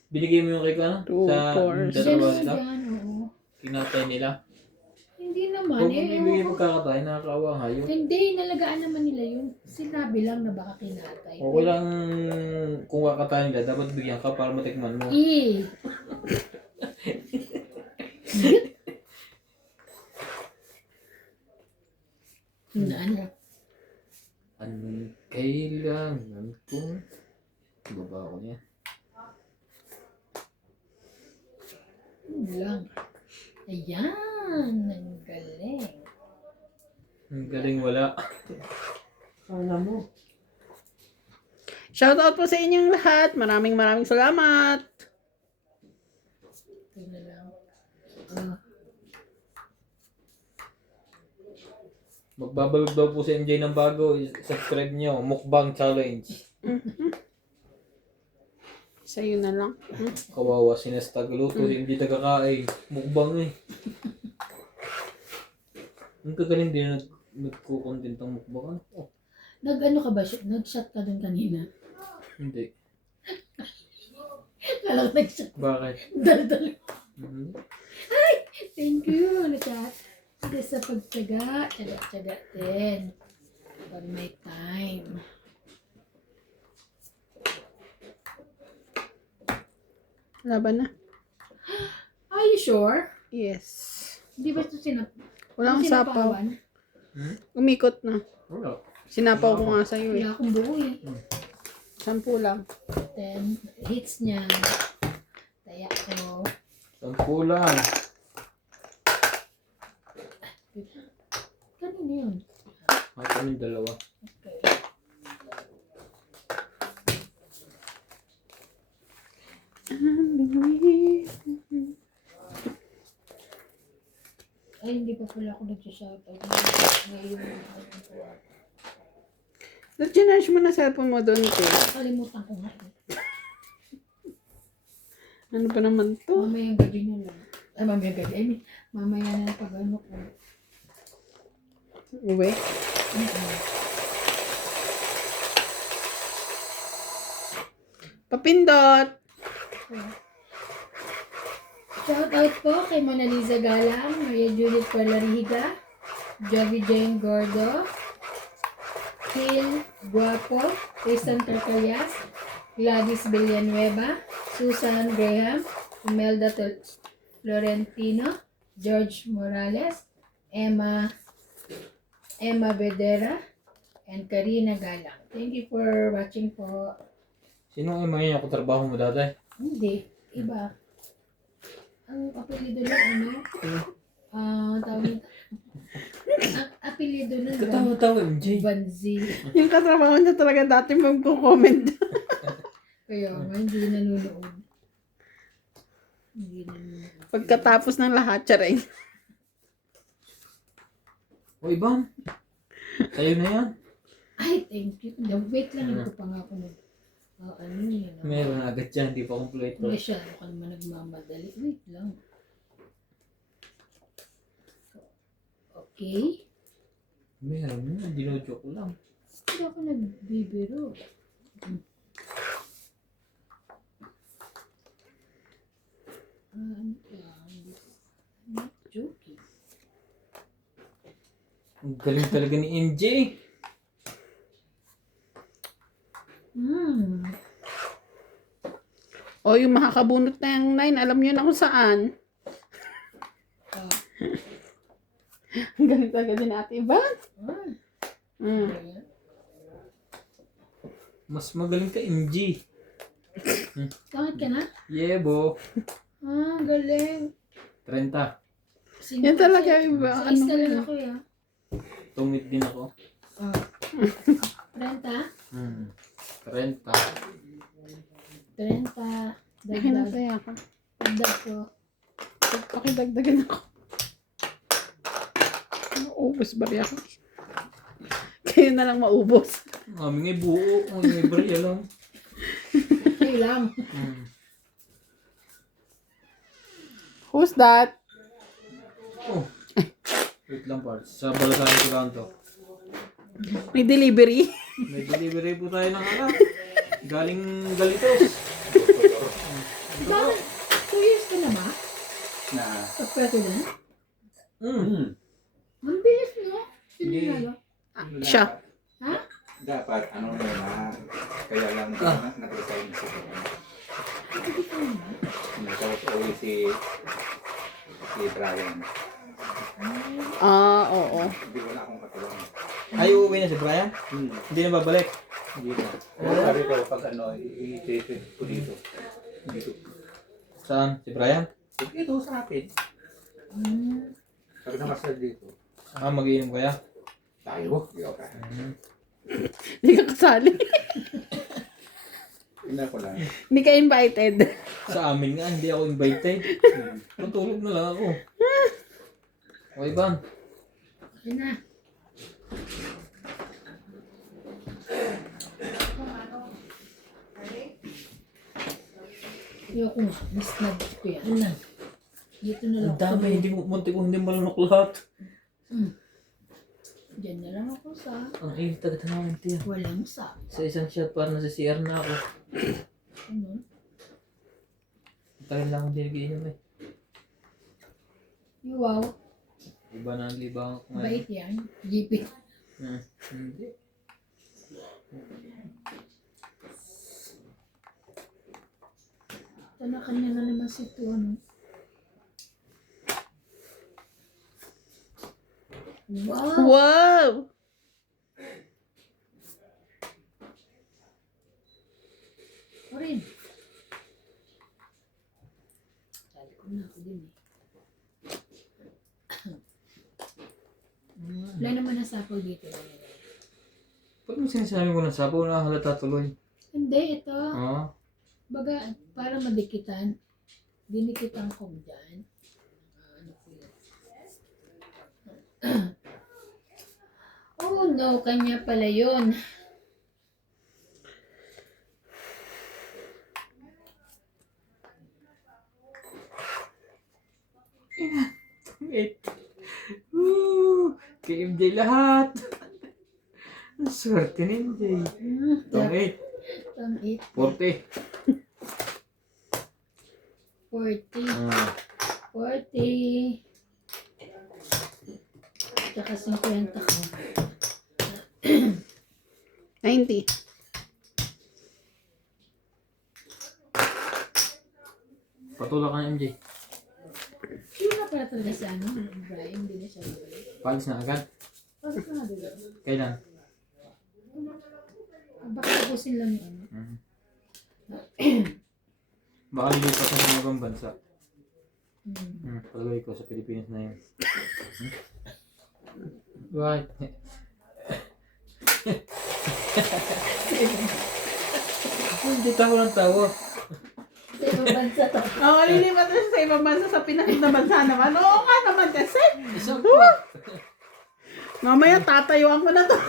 Binigay mo yung kay ko ano? Two, Sa four, dalawa Ganun nila. yan, oo. Kinatay nila. Hindi naman. Kung Eh, bibigay ewan mo ko. kakatay, nakakaawa nga yun. Hindi, nalagaan naman nila yun. Sinabi lang na baka kinatay. Okay lang kung kakatayin nila, dapat bigyan ka para matikman mo. Eh. Ano? Anong kailangan kong baba ko niya. Ano lang. Ayan. Ang galing. Ang galing wala. Sana mo. Shoutout po sa inyong lahat. Maraming salamat. Ito na lang. Ah. Magbabalog daw po si MJ ng bago. Subscribe nyo. Mukbang challenge. Sa'yo na lang. Kawawa si Nes tagaluto. Hindi tagakain. Mukbang eh. Ang kagaling din na nagkukontent ang mukbang. Oh, Nag-ano ka ba? Nag-shot ka dun kanina? hindi. Kala ko nag-shot. Bakit? Dal-dal. Mhm. Thank you. Ano siya? Sige sa pagtsaga. Tsaga-tsaga din. Pag may time. Laban na. Are you sure? Yes. Di ba ito Walang sapaw. sinapawan? Umikot na. Wala. Sinapaw ko nga sa'yo eh. Wala akong buo eh. 10 lang. Then, hits niya. Taya ko. 10 lang. Kanino yun? Ako yung dalawa. Okay. Ay, hindi pa pala ako nag-shoutout. Ngayon. Ginarge mo na cellphone mo doon, te. Kalimutan ko nga. Ano ba naman to? Mamayang gabi na lang. Ay, mamayang gabi. I mean, mamaya na lang pag ano ko. Uwe. Papindot. Shout out po kay Mona Lisa Galang, Maria Judith Palariga, Jovi Jane Gordo, Phil Guapo, Tristan Tercalias, Gladys Villanueva, Susan Graham, Imelda Florentino, George Morales, Emma Bedera, and Karina Galang. Thank you for watching po. Sino ang mga yung trabaho mo dati? Hindi, iba. Ang apelido ng ano? Tawag nito. Ang apelido ng Katawa-tawa, MJ. Banzi. Yung katrabaho niya talaga dati magko-comment. Kaya nga, hindi nanonood. Hindi nanonood. Pagkatapos ng lahat, charing. O, Iban. Sa'yo na yan. Ay, thank you. Wait lang, hindi ko pa nga ako ano yun. Meron agad yan, hindi pa complete. Hindi siya, ako naman nagmamadali. Wait lang. Okay. Meron yun, dinojoke ko lang. Hindi ako nagbibiro. Ano ka? I'm not joking. Ang galing talaga ni MJ. O, yung makakabunot na yung 9, alam niyo na kung saan. Ang galing talaga din Ate Ivan. Ayan. Mas magaling ka, MJ. Bakit ka na? Yebo. Galing. 30. Yan talaga iba. Sa isa Ano? lang ako ya. Tumit din ako. 30? 30. 30. Dagdag. Hinatay ako. Dagdag ko. Pakidagdagan ako. Maubos ba rin ako? Kayo na lang maubos. Mami ngay buo. Ang ngay barya lang. Kayo lang. Who's that? Oh. Wait lang parts. Sa balasahin ko lang to. May delivery. May delivery po tayo ng anak. Galing Galitos. Bakit? 2 years ka na ba? Na, Pag-president? Ang bilis, no? Sino Hindi. nanalo? Siya. Ha? dapat, ano na yun, kaya lang nag-resign si Hindi ka naman. Tapos uwi si Brian. Oo. Hindi wala akong katulong. Ay, uuwi na si Brian? Hindi na babalik. Hindi na. Sabi ko, pag ano, i-treat ko dito. Dito. Saan? Si Brian? Dito sa akin. Sabi na masal dito. Mag-iinom kaya? Tayo. Di ako. Hindi ka kasali. Hindi ko lang. Hindi ka invited. Sa amin nga, hindi ako invited. Matulog na lang ako. Okay, Ban. Okay na. Ayoko nga. Miss na ko yan. Ano? Dito na lang Ang dami, hindi ko, munti ko hindi malunok lahat. Diyan na lang ako sa Ang init agad na namin, tiyan. walang sa. Sa isang shot, parang nasa CR na ako. Ano? Tagal lang ako hindi nag-iinom eh. Wow. Iba na ang libang ko ngayon. Bait yan. GP. Hindi. Kanya na naman si ito, ano? Wow! Wow! Orin. Sabi ko na ako din eh. Wala naman nasapaw dito. Pag mo sinasabi ko ng sapo, nakahalata tuloy. Hindi, ito. Oo. Baga, para madikitan, dinikitan ko dyan. Ano ko yun? Oh no, kanya pala yun. Kay MJ lahat. Ang swerte ni MJ. Tong 8. Tong 8. 40. 40. Ah. 40. Tsaka 50 ko. 90. Patulak ka ng MJ. Sino na pala talaga si ano? Brian, hindi na siya babalik. Palis na agad. Pasok na diba? Kailan? Baka tapusin lang yung ano. Baka lilipat na sa ibang bansa. Hmm. Palagay ko sa Pilipinas na yun. Right. Hindi tawa ng tawa. Sa ibang bansa to. Oo, lilipat na siya sa ibang bansa sa Pinas na bansa naman. Oo nga naman kasi. Isang pa. Mamaya tatayuan ko na to.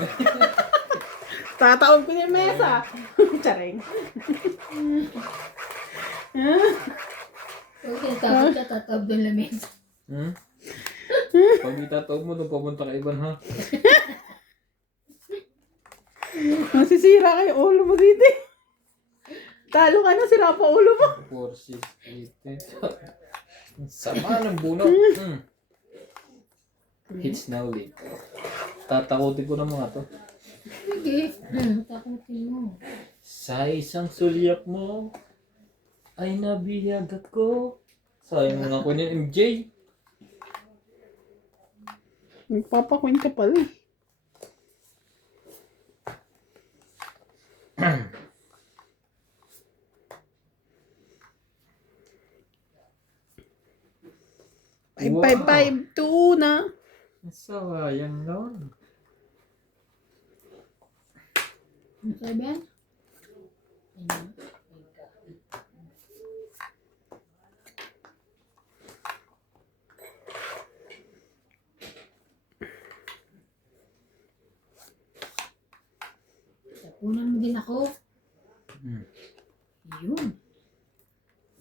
Tataob ko yung mesa. Charing. Okay, tapos ka tatab doon na mesa. Pag itatawag mo, nung papunta ka iban ha. Masisira kayo ulo mo dito. Talo ka na, sira pa ulo mo. 4, 6, 8, 10. Sama ng bunot. Hits now late. Tatakutin ko ng mga to. Sige. Takutin mo. Sa isang sulyap mo ay nabiyagat ko. Sayang mga ko ni MJ. Nagpapakwin ka pala eh. Wow. 5-5-5-2 na. Sayang nun. Ano sabi yan? Tapunan mo din ako. Yun.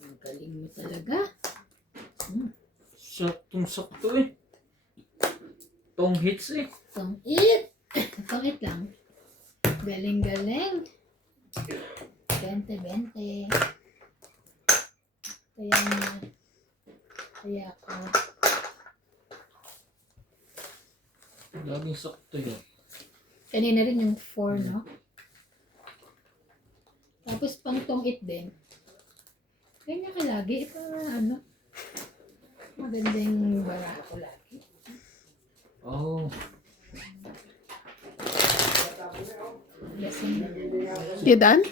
Ang galing mo talaga. Saktong-sakto eh. Tong hits eh. Tong it. Tong it lang. Galing-galing. 20-20. Kaya ako. Laging sakto yun. Kanina rin yung 4, no? Tapos pang tong it din. Kanya ka lagi. Ano? Maganda yung bara ko lagi. Oh. Lasing na. You done?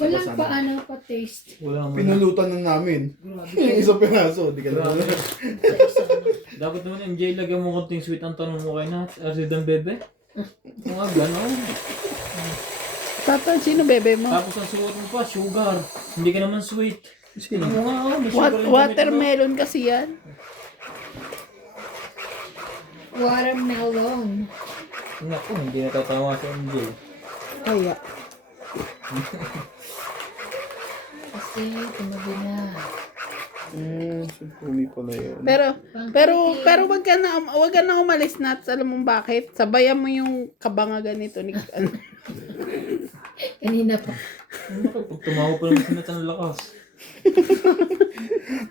Walang pa ano pa taste. Wala mo na. Pinulutan na namin. Grabe. Yung isang piraso, di ka Grabe. na. Sa isa na. Dapat naman MJ, lagyan mo konting sweet ang tanong mo kay Nat. Arsidan bebe. Mga gano'n. Papa, sino bebe mo? Tapos ang suot mo pa, sugar. Hindi ka naman sweet. Sino? Ano nga, may sugar yung damit mo. Watermelon kasi yan. Watermelon. Naku, hindi natatawa sa MJ. Kaya. Kasi tumabi na. Sumi pala yun. Pero wag ka na umalis, Nats. Alam mo bakit? Sabayan mo yung kabangagan nito ni ano. Kanina pa. Pag tumawa pa lang si Nat ang lakas.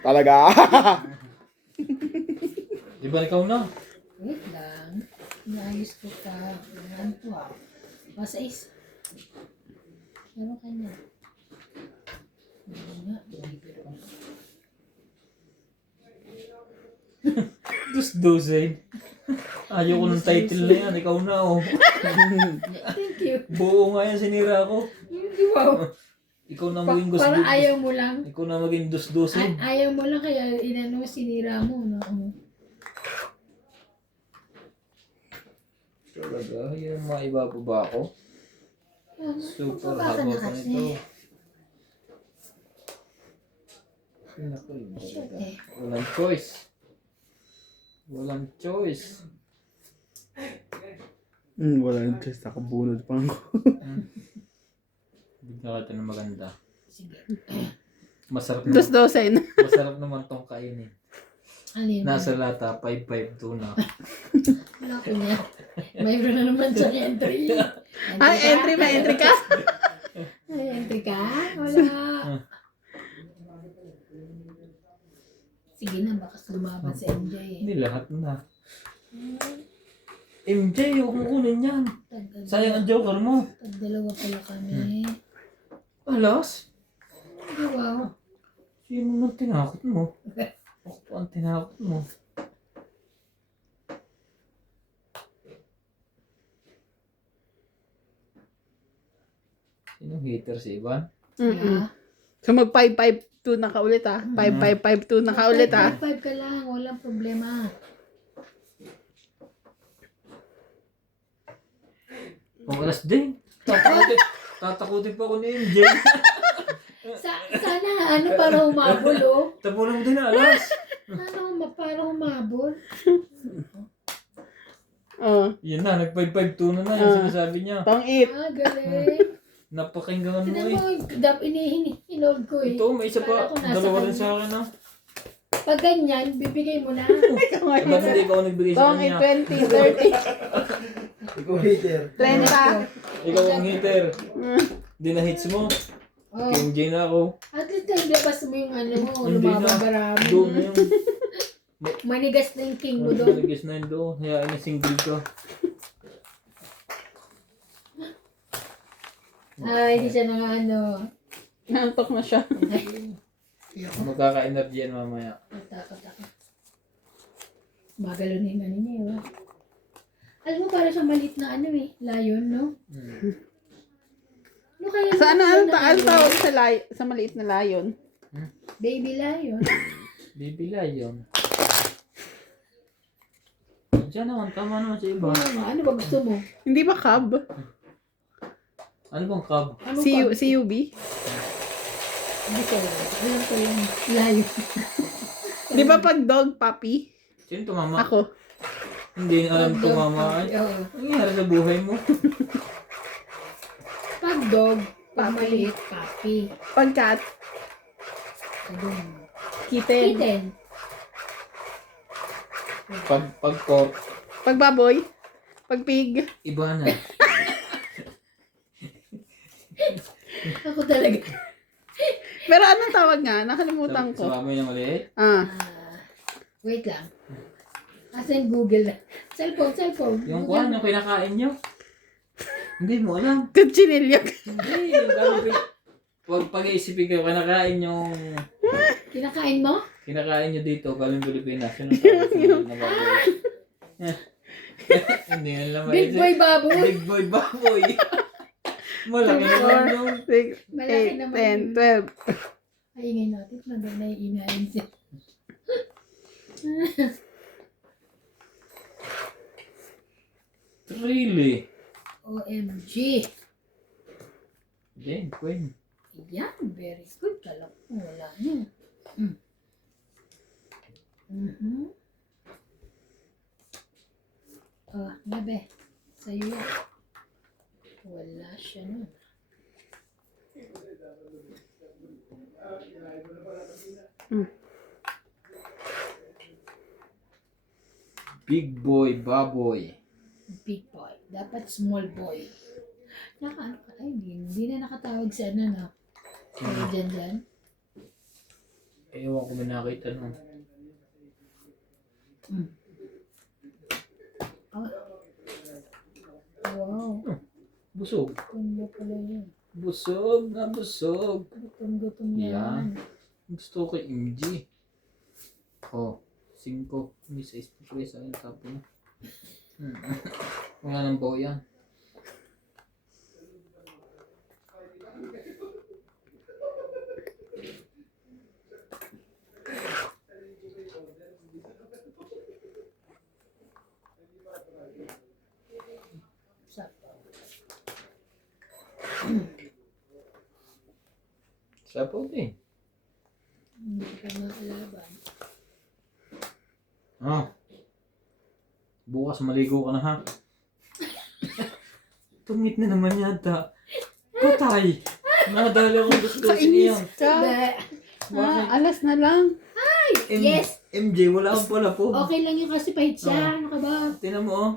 Talaga? Di ba ikaw na? Wait lang. Naayos ko pa. Ano to ah. Masa is. Meron ka na. Ano nga. Dus-dusin. Ayaw ko ng title na yan. Ikaw na oh. Thank you. Buo nga yan sinira ko. Wow. Ikaw na maging dus Parang ayaw mo lang. Ikaw na maging dus-dusin. Ayaw mo lang kaya inano sinira mo. No? Talaga, yun ang maibababa ako. Super Baka haba na pa kasi. nito. Naku, yun Shit talaga. eh. Walang choice. Walang choice. Wala yung chest. Nakabunod pa ako. Bigyan ka ng maganda. Sige. Masarap naman. Dos-dosen. Masarap naman tong kainin. Ano yun? Nasa lata, 5-5 tuna. Wala ko niya. Mayroon na naman sa entry. Ay, entry, may entry ka? May entry ka? Wala. Sige na, baka lumaban sa MJ eh. Hindi lahat na. MJ, huwag mo kunin yan. Sayang ang joker mo. Tag-dalawa pala kami. Alas? Ay, wow. Sino nang tinakot mo? Ako pa ang tinakot mo. Sino hater si Ivan? Mm-mm. So mag 5-5-2 na ka ulit ah. 5-5-5-2 na ka ulit ah. 5 ka lang, walang problema. Kung alas din. Tatakutin pa ako ni MJ. Sana ano para humabol oh. Tapunan mo din na alas. Para humabol. Oh, Yan na, nag-5-5-2 na yung sinasabi niya. pang-it. Ah, galing. Napakinggan mo Tinan eh. mo, inihinod ko eh. Ito, may isa pa. Kala ko nasa Dalawa rin kanya. sa akin ah. Pag ganyan, bibigay mo na. Ba't hindi ikaw nagbigay sa Pang-it kanya? 20, 30, Ikaw hater. 30. Ikaw ang hater. Hindi na hits mo. Oh. Kay MJ na ako. At least naglabas mo yung ano mo, Hindi na. lumabang Doon na yung Manigas na yung king mo doon. Naligis na yun doon. Hayaan na single ka. Ay, hindi siya na ano. Nantok na siya. Magkaka-energy yan mamaya. Takot ako. Magalunin na niya. Alam mo, para sa malit na ano eh. Lion, no? Ano kaya? Sa ano na tawag sa maliit na lion? Baby lion. Baby lion. Diyan naman, tama naman sa iba. Ano ba gusto mo? Hindi ba cub? Ano bang cub? Ano pa? CUB? Hindi ko alam. Alam ko yung lion. Di ba pag dog puppy? Sino tumama? Ako. Hindi alam tumama. Ay, Oo. ano nangyari sa buhay mo? Pag dog, pag Puppy. maliit, puppy. Pag cat, Kadun. kitten. Kitten. Pag pork, Pag baboy, pag pig. iba na. Ako talaga. Pero anong tawag nga? Nakalimutan ko. Sa amoy na maliit. Ah, Wait lang. Asa yung Google na? Cellphone. Yung Google. kuhan, yung kinakain nyo. Hindi mo alam. kutsinilyo. Hindi, yung gano'n. Huwag pag-iisipin kayo, kinakain yung... Kinakain mo? Kinakain nyo dito, galing Pilipinas. Yun ang tawag sa mga na baboy. Hindi nga naman. Big boy baboy. Big boy baboy. Malaki naman yung... 6, Malaki 8, naman 10, 12. Ay, ingay natin. Nandun na iingayin siya. Really? OMG. Hindi, Queen. Yan, very good. Kala ko wala niya. Nabe. Sa'yo yan. Wala siya nun. Big boy baboy. Big boy. Dapat small boy. Ay, hindi na nakatawag sa ano, no? Kaya dyan. Ewan ko may nakita nun. Wow. Busog. Kunya pala yun. Busog na busog. Gutom na Yan. yan. Gusto ko kay MG. Oh, 5. Hindi 6 presa yung tapo mo. Wala nang bawa yan. Sapo din. Hindi ka makalaban. Ah. Bukas maligo ka na ha. Tumit na naman yata. Patay. Nadali akong gusto Kainis siya. ka. Ba? Bakit? Alas na lang. Yes! MJ, wala akong pala po. Okay lang yun kasi pahit siya. Ano ka ba? Tinan mo, oh.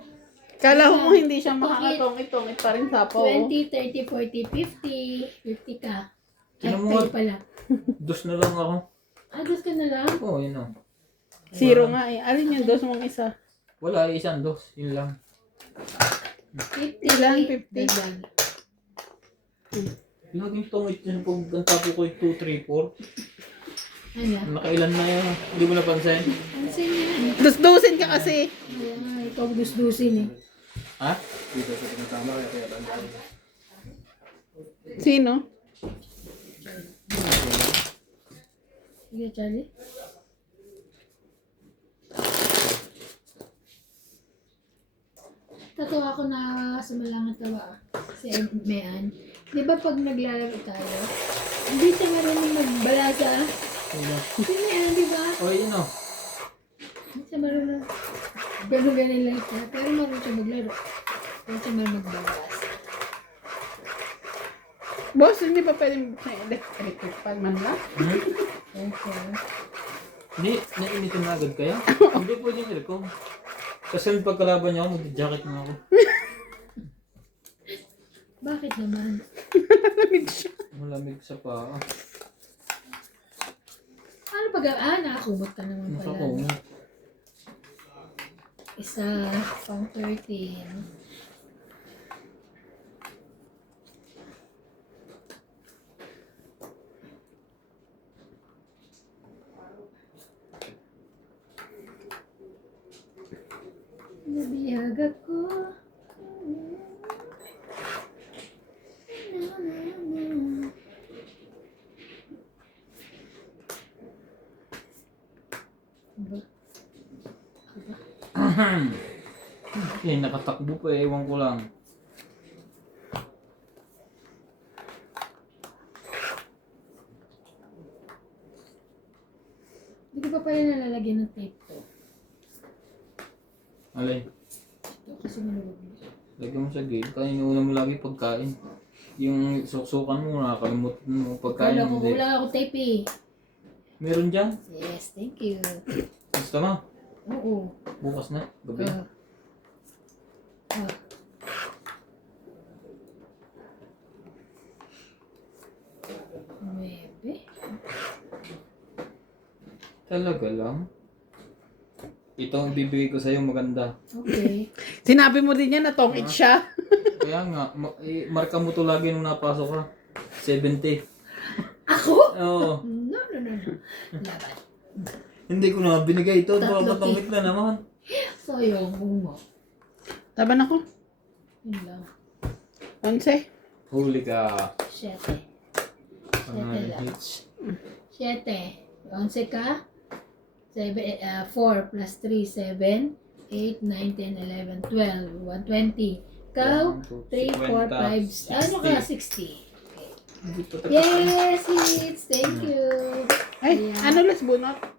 Kala ko hindi siya makakatong-itong pa rin sapo. 20, 30, 40, 50. 50 ka. Ay, Tinan mo kayo nga. pala. Dos na lang ako. Ados ka na lang. Oo, yun o. Zero nga eh. Alin yung dos mong isa? Wala, isang dos. Yun lang. 50 Ilan? 50? Dagdag. Laging tungit yun pag ang tapo ko yung 2, 3, 4. Ano? Nakailan na yun. Hindi mo napansin. Pansin yan. Dus-dusin ka kasi. Ay, ikaw dus-dusin eh. Ha? Dito sa tinatama kaya tandaan. Sino? Sige, Charlie. Tatawa ko na sumalangat tawa si Mayan. Di ba pag naglalaro tayo, hindi siya marunong magbalasa. Si Mayan, di ba? O, yun o. Hindi siya marunong. Gano'n-ganon lang siya. Pero marunong siya maglaro. Pero siya marunong magbalasa. Boss, hindi pa pwedeng buksan yung electric fan man lang? Okay. Hindi, nainitin na agad kaya? Hindi pwedeng aircon. Kasi nung pagkalaban niya ako, mag-jacket na ako. Bakit naman? Malamig siya. Malamig sa paa. Ano pag... nakakumot ka naman pala. Nakakumot. Isa, pang 13. Nabihag ako. Eh, nakatakbo pa eh, ewan ko lang. Hindi ko pa pala nalalagyan ng tape to. Alay, Ito kasi maluwag. lagyan mo sa gate. Kainuuna mo lagi pagkain. Yung suksukan mo, nakakalimutan mo pagkain. Wala ko, Hindi. wala ako tape eh. Meron dyan? Yes, thank you. Gusto mo? Oo. Bukas na, gabi. Ah. Nuebe. Talaga lang? Ito ang ibibigay ko sa'yo, maganda. Okay. Sinabi mo din yan na tongit siya. Kaya nga, marka mo to lagi nung napasok ka. 70. Ako? Oo. No. Laban. Hindi ko na binigay ito. Tatlo, Baka matangit na naman. So, yung mo. Taban ako. Yun lang. 11. Huli ka. 7. Ano, lang. hits. 7. 11 ka? 4 plus 3, 7. 8, 9, 10, 11, 12. 120. Ikaw? 3, 4, 5. Ano ka? 60. Hindi pa tapos. Yes, hits. Thank you. Ay, Ayan. ano las bunot?